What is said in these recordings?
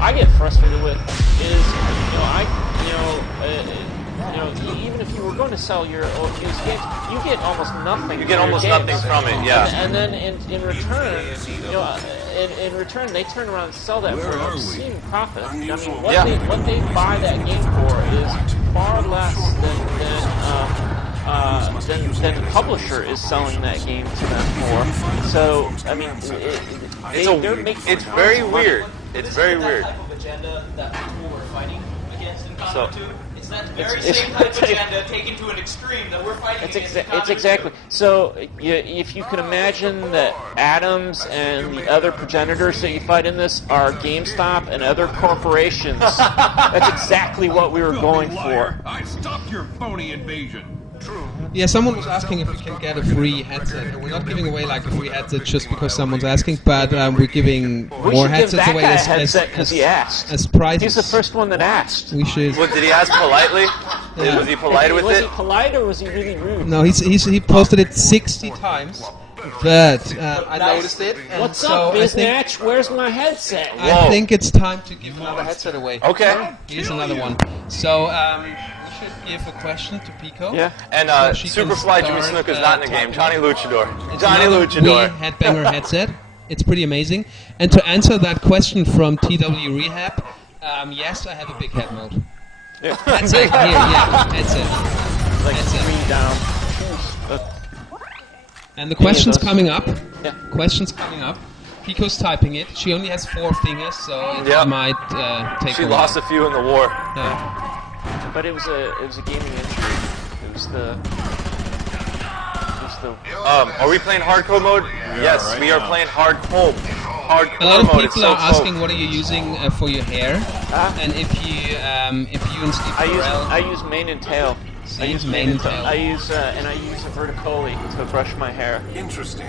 I get frustrated with is, even if you were going to sell your old used games, you get almost nothing. You get almost nothing from it, yeah. And then in return, in return they turn around and sell that for an obscene profit. I mean, what they buy that game for is far less than the publisher is selling that game to them for. So I mean, it's very weird. It's very weird. Type of agenda that people were fighting against in So, CONDUIT 2. It's that very same type of agenda taken to an extreme that we're fighting against in CONDUIT 2. It's exactly. So if you can imagine that Adams and the other progenitors that you fight in this are GameStop and other corporations, that's exactly what we were going for. I stopped your phony invasion. Yeah, someone was asking if we can get a free headset. And we're not giving away like a free headset just because someone's asking, but we're giving more headsets away as headset because he asked. As prizes. He's the first one that asked. We should. Did he ask politely? Yeah. Was he polite with it? Was he polite or was he really rude? No, he posted it 60 times. But I noticed it. And What's so up, Biznatch? Where's my headset? I think it's time to give another headset away. Okay. Here's another one. So we should give a question to Pico. Yeah. And So she can Superfly Jimmy start, Snuka's not in the game. Johnny Luchador. It's Johnny another Luchador. Wii Headbanger headset. It's pretty amazing. And to answer that question from TW Rehab, yes, I have a big head mode. Yeah. Headset here, yeah, headset. Like Headset. screen down. And the question's those. coming up. Yeah. Question's coming up. Pico's typing it. She only has 4 fingers, so it Yep. might take She a while. lost a few in the war. Yeah. But it was a gaming entry. It was the. Are we playing hardcore mode? Yes, right we are now. playing hardcore. Hardcore A lot of mode. It's people so are asking, what are you using for your hair? And if you and Steve Carell... I use mane and tail. So you use mane and tail. I use a verticoli to brush my hair. Interesting.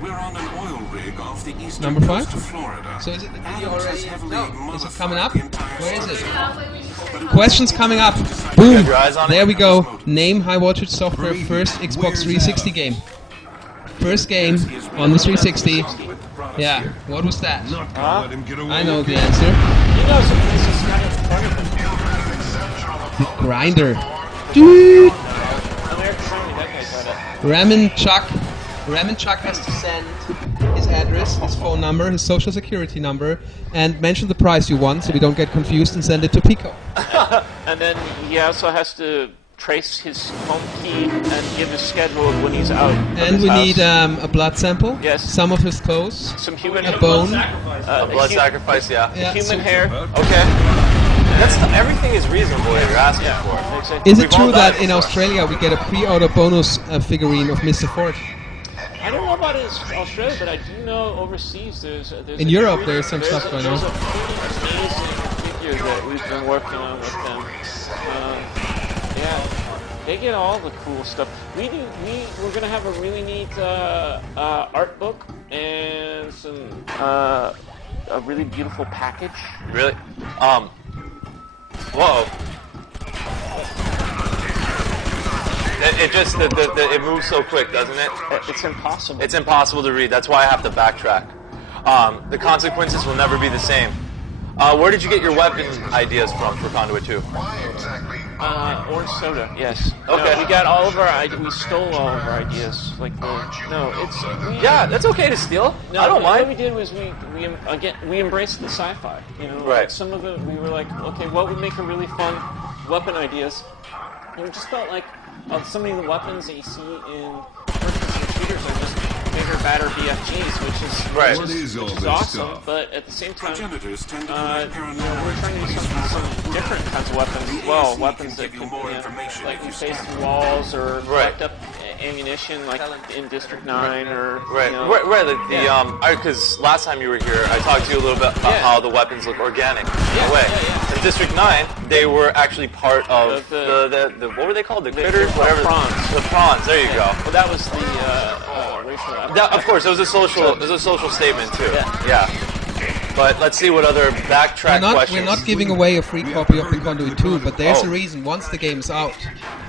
We're on an oil rig off the eastern Number 5? coast of Florida. So is it you Adams has already... heavily No, is it modified coming up? the entire Where is it? structure. Questions coming up. Boom! your eyes on it? There we go. Name high voltage software first Xbox 360 game. First game on the 360. Yeah, what was that? Not gonna let him get away I know the again. answer. You know, this is kind of funny. Grinder. Dude! American Family, that guy's got it. Ramen Chuck has to send his address, his phone number, his social security number, and mention the price you want so we don't get confused and send it to Pico. And then he also has to trace his home key and give his schedule of when he's out. of And his we house. need a blood sample. Yes. Some of his clothes. some human A bone. Blood sacrifice, yeah. Yeah, human so- hair. Okay. Everything is reasonable that you're asking for. Exactly. Is it We've all true done that it in before. Australia we get a pre-order bonus figurine of Mr. Ford? I don't know about it in Australia, but I do know overseas there's In Europe, there's some stuff going on. There's a pretty amazing figure that we've been working on with them. Yeah, they get all the cool stuff. We're gonna have a really neat art book and some a really beautiful package. Really? Whoa. It moves so quick, doesn't it? It's impossible. It's impossible to read. That's why I have to backtrack. The consequences will never be the same. Where did you get your weapon ideas from for Conduit 2? Orange soda, yes. Okay. No, we got all of our we stole all of our ideas. Yeah, that's okay to steal. No, I don't What we mind. did was we embraced the sci-fi. You know, Right. Like some of it we were like, okay, what would make a really fun weapon ideas? And we just felt like so many of the weapons that you see in first-person shooters are just bigger, badder BFGs, which is Right. What is all this awesome. stuff? But at the same time, Progenitors tend to we're commit paranormal trying to do some different kinds of weapons as well. Weapons that give you can more information like if you face scan. through walls or Right. collect up ammunition, like in District 9 or Right, you know, because last time you were here, I talked to you a little bit about Yeah. how the weapons look organic in Yeah, a way. yeah. In District 9, they were actually part of Of the what were they called? The critters, whatever. prawns. The prawns. There you go. Well, that was the racial epithet. That, of course, it was a social statement too. Yeah. But let's see what other backtrack questions. We're not giving away a free copy of the Conduit 2, but there's Oh. a reason. Once the game's out,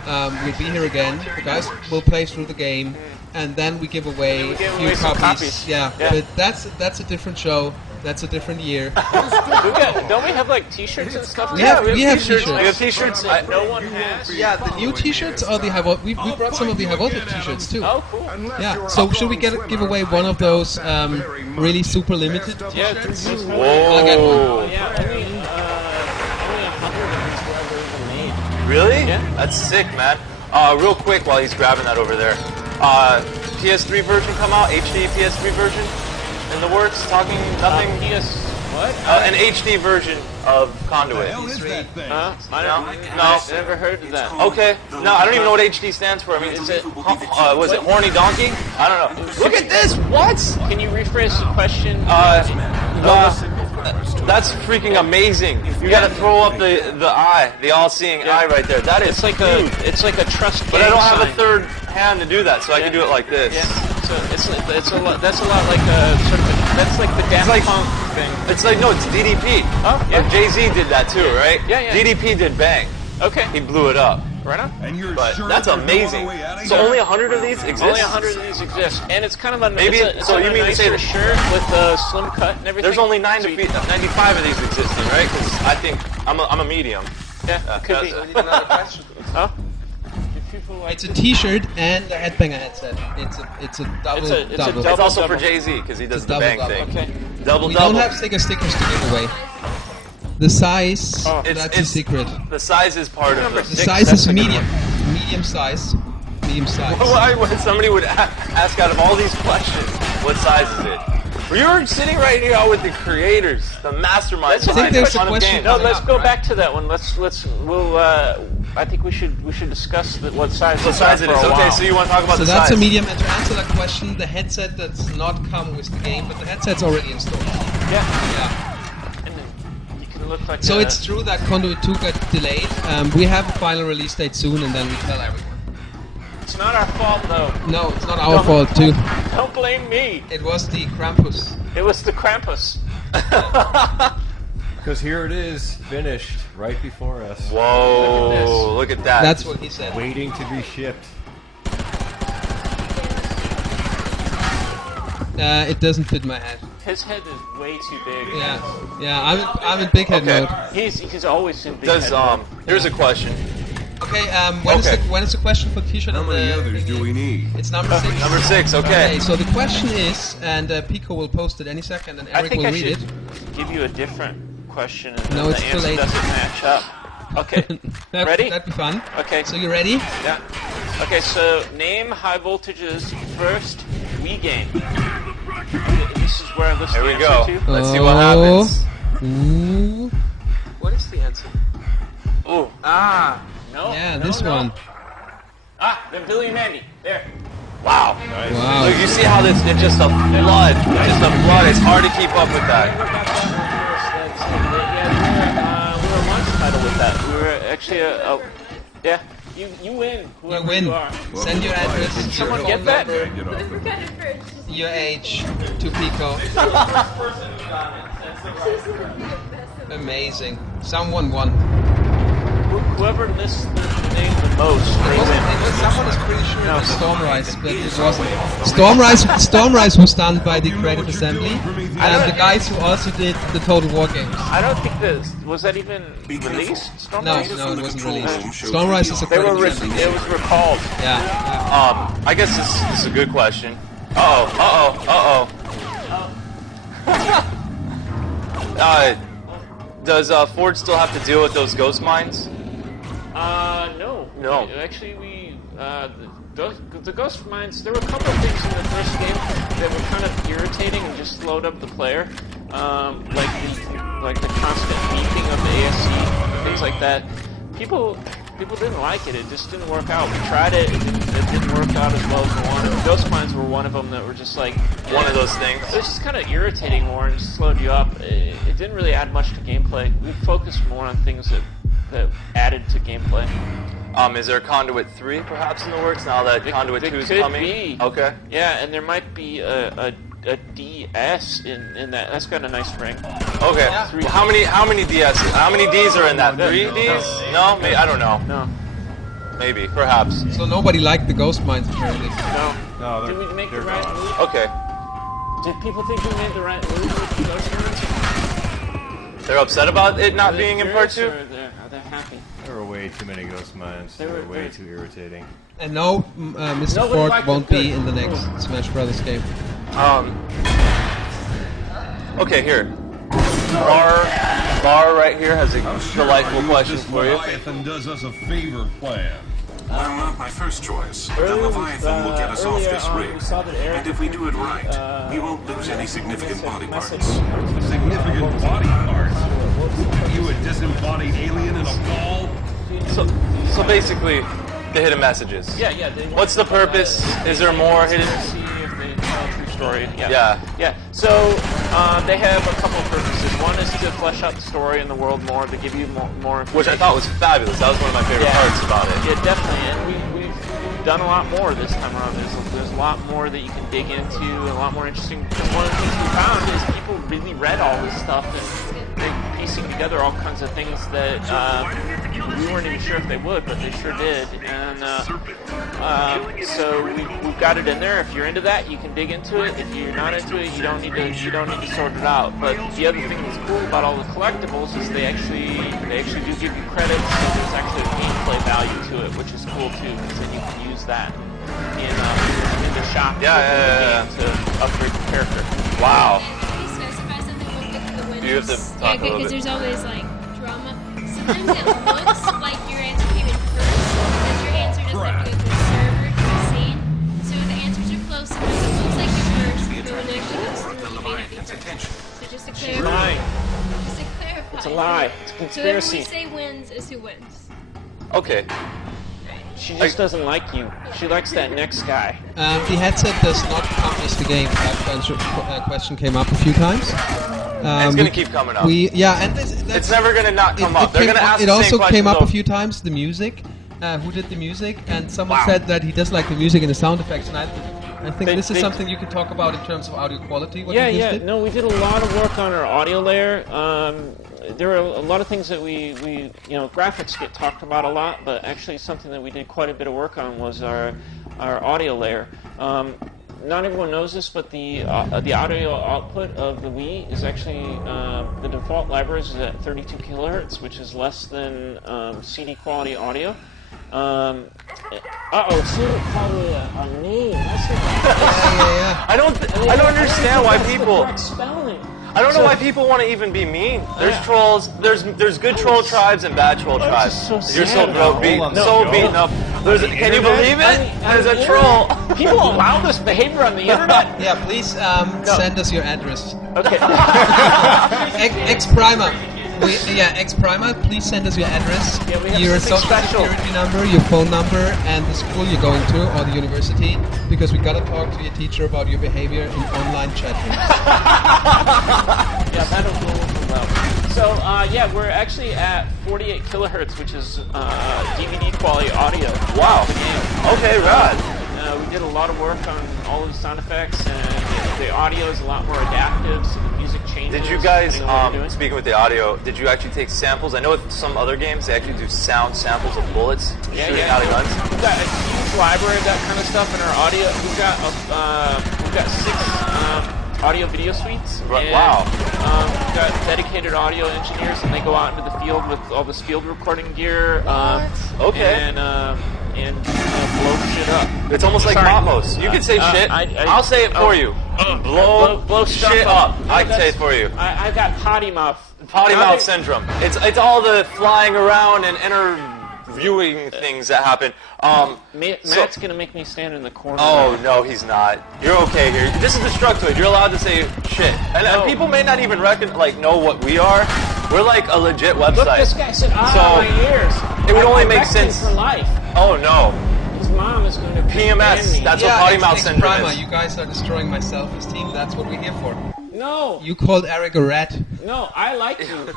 we'll be here again. The guys will play through the game, and then we give away a few away some copies. copies. Yeah, Yeah. but that's a different show. That's a different year. Don't we have like T-shirts and stuff? We have t-shirts. T-shirts. We have T-shirts. That no one has. Yeah, the new T-shirts or the high voltage. We brought some of the high voltage T-shirts too. Oh, cool. Yeah. So should we give away one of those really super limited Yeah. T-shirts? Whoa. Yeah. Only 100 of these were ever even made. Really? Yeah. That's sick, man. Real quick while he's grabbing that over there. PS3 version come out? HD PS3 version in the works? Talking nothing? What? An HD version of Conduit. Hell is that thing? I never heard of that. Okay. No, I don't even know what HD stands for. I mean, is it was it horny donkey? I don't know. Look at this. What? Can you rephrase the question? That's freaking amazing. You gotta throw up the eye, the all-seeing eye right there. That is It's like huge. it's like a trust gang But I don't have a sign. third hand to do that, so I can do it like this. Yeah. So it's a lot. That's a lot like a sort of. That's like the Daft like- Punk thing. It's like, no, it's DDP. Oh, yeah. And Jay-Z did that too, right? Yeah, yeah. DDP did Bang. Okay. He blew it up. Right on. And you're But sure that's there's no amazing. other way out of So here? only 100 of these exist? Only 100 of these exist, and it's kind of a Maybe- It's so a you mean to say nicer shirt with a slim cut and everything. There's only So you- 95 of these existing, right? Because I think I'm a medium. Yeah, it could be. Huh? If people like It's a T-shirt and a headbanger headset. It's a double It's a double. It's also double. for Jay-Z because he does It's the a Bang double. thing. Okay. Double We double. don't have Sega stickers to give away. The size, Oh. that's a secret. The size is part of it. The size is medium. Medium size. Medium size. Why when somebody would ask out of all these questions, what size is it? You're sitting right here with the creators, the masterminds I think behind there's a a ton of question games. No, coming let's up, go right? back to that one. We'll. I think we should discuss what size. What size it is? Okay, so you want to talk about So the that's size? a medium. And to answer that question, the headset does not come with the game, but the headset's already installed. Yeah. Yeah. And then you can look like. So it's true that Conduit 2 got delayed. We have a final release date soon, and then we tell everyone. It's not our fault though. No, it's not our fault too. Don't blame me. It was the Krampus. It was the Krampus. Because here it is, finished, right before us. Whoa, look at that. That's what he said. Waiting to be shipped. It doesn't fit my head. His head is way too big. Yeah. I'm in big head Okay. mode. He's always in big Does head mode. here's a question. Okay. Okay. When is the question for the T-shirt? How and many the others do we need? It's number 6. Number 6, okay. Okay. So the question is, and Pico will post it any second, and I Eric think will I read should it. give you a different question. And No, then it's the too answer late. doesn't match up. Okay. Ready? That'd be fun. Okay. So you ready? Yeah. Okay, so name High Voltage's first Wii game. This is where I list Here the we answer go. to. Let's see what happens. Ooh. What is the answer? Ooh. No. Yeah, no, this no. one. They're Billy and Mandy. There. Wow. Wow. Look, you see how it's just a flood. Just a flood. It's hard to keep up with that. We were a launch title with that. We were actually yeah. You win. You Whoever win. You are. Send your address, Someone your get phone that? number, Get off it. your age to Pico. Amazing. Someone won. Whoever lists the name the most, they win. Someone is pretty sure it was Stormrise, but it wasn't. Stormrise was done by the Creative Assembly, and the guys who also did the Total War games. I don't think was that even released. No, Stormrise? it wasn't released. Stormrise is a They were Creative Assembly. it was recalled. Yeah. I guess this is a good question. Uh-oh. Does Ford still have to deal with those ghost mines? No. No. Actually, the Ghost Mines, there were a couple of things in the first game that were kind of irritating and just slowed up the player. Like the constant beeping of the ASC, things like that. People didn't like it. It just didn't work out. We tried it. It didn't work out as well as we wanted. The Ghost Mines were one of them that were just like One of those things. It was just kind of irritating more and just slowed you up. It didn't really add much to gameplay. We focused more on things that added to gameplay. Is there Conduit 3 perhaps in the works now that Conduit 2 is could coming? be. Okay. Yeah, and there might be a DS in that. That's got a nice ring. Okay. Well, how many DS? How many Ds are in that? No, 3 no, Ds? No, maybe, I don't know. No, Maybe, perhaps. So nobody liked the Ghost Mines apparently. no. No, Did we make the they're right gone. move? Okay. Did people think we made the right move with the Ghost Mines? They're upset about it not being in part 2? They're happy. There were way too many ghost mines. They were way too irritating. And no, Mr. Nobody Ford liked won't it. Good. be in the next Smash Brothers game. Okay, here. Bar right here has a delightful question for you. Leviathan does us a favor plan. Well, not my first choice. The Leviathan will get us off this rig. And if we do it right, we won't lose any significant body parts. Significant body parts. Are you a disembodied alien in a ball? So basically, the hidden messages. Yeah. What's the purpose? Is there more hidden? See if they tell a true story. Yeah. So they have a couple of purposes. One is to flesh out the story and the world more, to give you more information. Which I thought was fabulous. That was one of my favorite parts about it. Yeah, definitely. And we've done a lot more this time around. There's a lot more that you can dig into, and a lot more interesting. And one of the things we found is people really read all this stuff and they're piecing together all kinds of things that we weren't even sure if they would, but they sure did. And so we've got it in there. If you're into that, you can dig into it. If you're not into it, you don't need to sort it out. But the other thing that's cool about all the collectibles is they actually do give you credits, so there's actually a gameplay value to it, which is cool too, because then you can use that in the shop Yeah. to upgrade the character. Wow. Can you specify something real quick for the winners? You have to talk a little because bit. there's always like drama. Sometimes it looks like your answer came in first, because your answer doesn't have to go through the server to be seen. So if the answers are close, sometimes it looks like you're first, but when it actually goes through, you may not be first. So just to clarify. Lying. Just to clarify. It's a lie. It's a So conspiracy. whoever we say wins is who wins. Okay. She just doesn't like you. She likes that next guy. The headset does not come with the game. That question came up a few times. And it's going to keep coming up. It's never going to not come up. They're going to ask It the same also questions came up a over. few times. The music. Who did the music? And someone Wow. said that he does like the music and the sound effects. And I think They- this is they- something you can talk about in terms of audio quality. What Yeah, you just yeah. did. No, we did a lot of work on our audio layer. There were a lot of things that we graphics get talked about a lot, but actually something that we did quite a bit of work on was our audio layer. Not everyone knows this, but the audio output of the Wii is actually the default library is at 32 kilohertz, which is less than CD quality audio. CD quality on me. That's Yeah. I don't understand why people. spelling. I don't know why people want to even be mean. There's trolls. There's good troll tribes and bad troll tribes. just so You're so sad. broke, beaten up. Can you believe it? There's a troll. People allow this behavior on the internet. Yeah, please send us your address. Okay. X Primer. X Primer, please send us your address, Yeah, we have your something social special. security number, your phone number, and the school you're going to, or the university, because we gotta talk to your teacher about your behavior in online chat rooms. Yeah, that'll go over well. So, we're actually at 48 kilohertz, which is DVD quality audio. Wow. For the game. Okay, rad. We did a lot of work on all of the sound effects, and the audio is a lot more adaptive, so the music changes. Did you guys, depending on what you're doing. speaking with the audio, did you actually take samples? I know with some other games they actually do sound samples of bullets shooting out of guns. We've got a huge library of that kind of stuff in our audio. We've got 6 audio video suites. Right, and, wow. We've got dedicated audio engineers, and they go out into the field with all this field recording gear. Okay. And blow shit up. It's almost like Sorry. Mopmos. You can say shit. I'll say it for you. Blow stuff shit up. No, I can say it for you. I got potty mouth. Potty Now mouth they- syndrome. It's all the flying around and interviewing things that happen. Matt's gonna make me stand in the corner. Oh no, he's not. You're okay here. This is Destructoid. You're allowed to say shit, and people may not even know what we are. We're like a legit website. Look, this guy said, So, my ears. it would only I'm make erecting sense- for life. Oh no, His mom is going to PMS. ban me. That's what potty mouth X syndrome Primer, is. you guys are destroying my self-esteem. That's what we're here for. No, You called Eric a rat. no, I like you.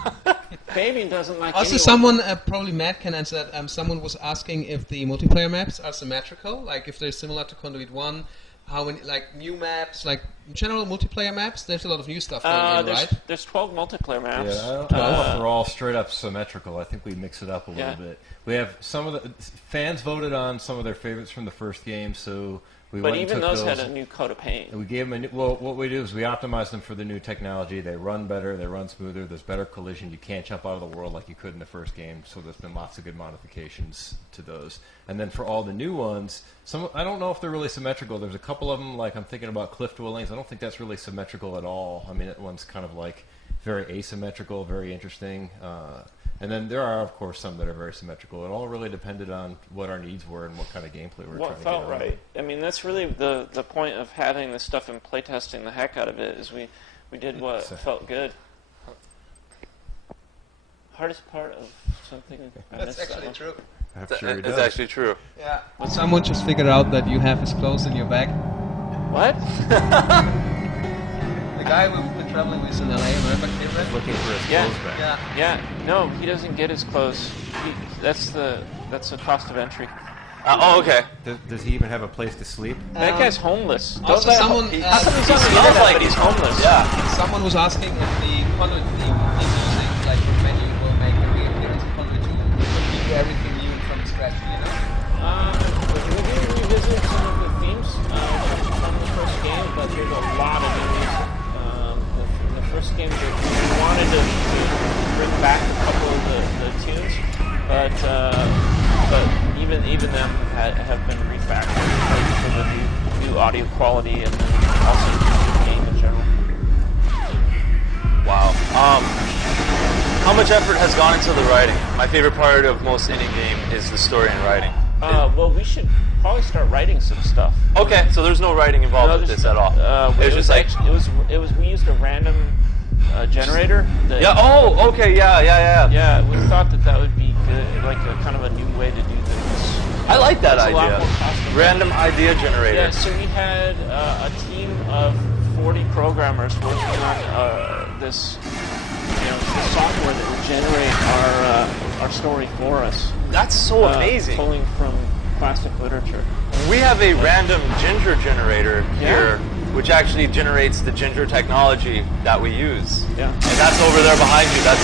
Fabian doesn't like Also, anyone. someone, probably Matt can answer that, someone was asking if the multiplayer maps are symmetrical, like if they're similar to Conduit 1, how many, new maps, general multiplayer maps, there's a lot of new stuff going on, right? There's 12 multiplayer maps. Yeah, I don't know if they're all straight up symmetrical. I think we mix it up a little bit. We have some of the fans voted on some of their favorites from the first game. So We But went and even took those had a new coat of paint. And we gave them a new, well, what we do is we optimize them for the new technology. They run better, they run smoother, there's better collision. You can't jump out of the world like you could in the first game, so there's been lots of good modifications to those. And then for all the new ones, some I don't know if they're really symmetrical. There's a couple of them, like I'm thinking about Cliff Dwellings. I don't think that's really symmetrical at all. I mean, that one's kind of like very asymmetrical, very interesting. And then there are, of course, some that are very symmetrical. It all really depended on what our needs were and what kind of gameplay we were trying to get. What felt right. I mean, that's really the point of having this stuff and playtesting the heck out of it, is we did what felt good. Hardest part of something... That's actually true. It's actually true. Yeah. But someone just figured out that you have his clothes in your bag. What? The guy we've been traveling with in LA, remember? Looking for his Yeah. clothes back. Yeah. Yeah, no, he doesn't get his clothes. That's the cost of entry. Oh, okay. Does he even have a place to sleep? That guy's homeless. Also, someone... How come he's on the smells internet, like but he's homeless? Yeah. Someone was asking if the Conduit theme is using, like, your menu will make a reappearance in Conduit 2. Will you do everything new and from scratch, you know? We do revisit some of the themes from the first game, but there's a lot of news. The first game, we wanted to bring back a couple of the tunes, but even them have been refactored for the new audio quality and then also the game in general. Wow. How much effort has gone into the writing? My favorite part of most any game is the story and writing. Well, we should probably start writing some stuff. Okay, so there's no writing involved with this at all. It was we used a random generator. Yeah. Oh, okay. Yeah. Yeah, we thought that would be good, like a kind of a new way to do things. I like that It's a lot idea. more cost-effective. Random idea generator. Yeah, so we had a team of 40 programmers working on this, this software that would generate our story for us. That's so amazing. Pulling from classic literature. We have a random ginger generator here, which actually generates the ginger technology that we use. Yeah. And that's over there behind you. That's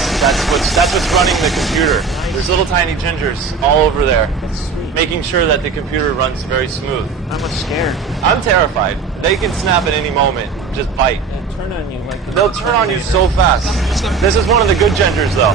what's running the computer. Nice. There's little tiny gingers all over there, That's sweet. making sure that the computer runs very smooth. I'm scared. I'm terrified. They can snap at any moment, just bite. They'll turn on you like They'll turn on you so fast. This is one of the good gingers, though.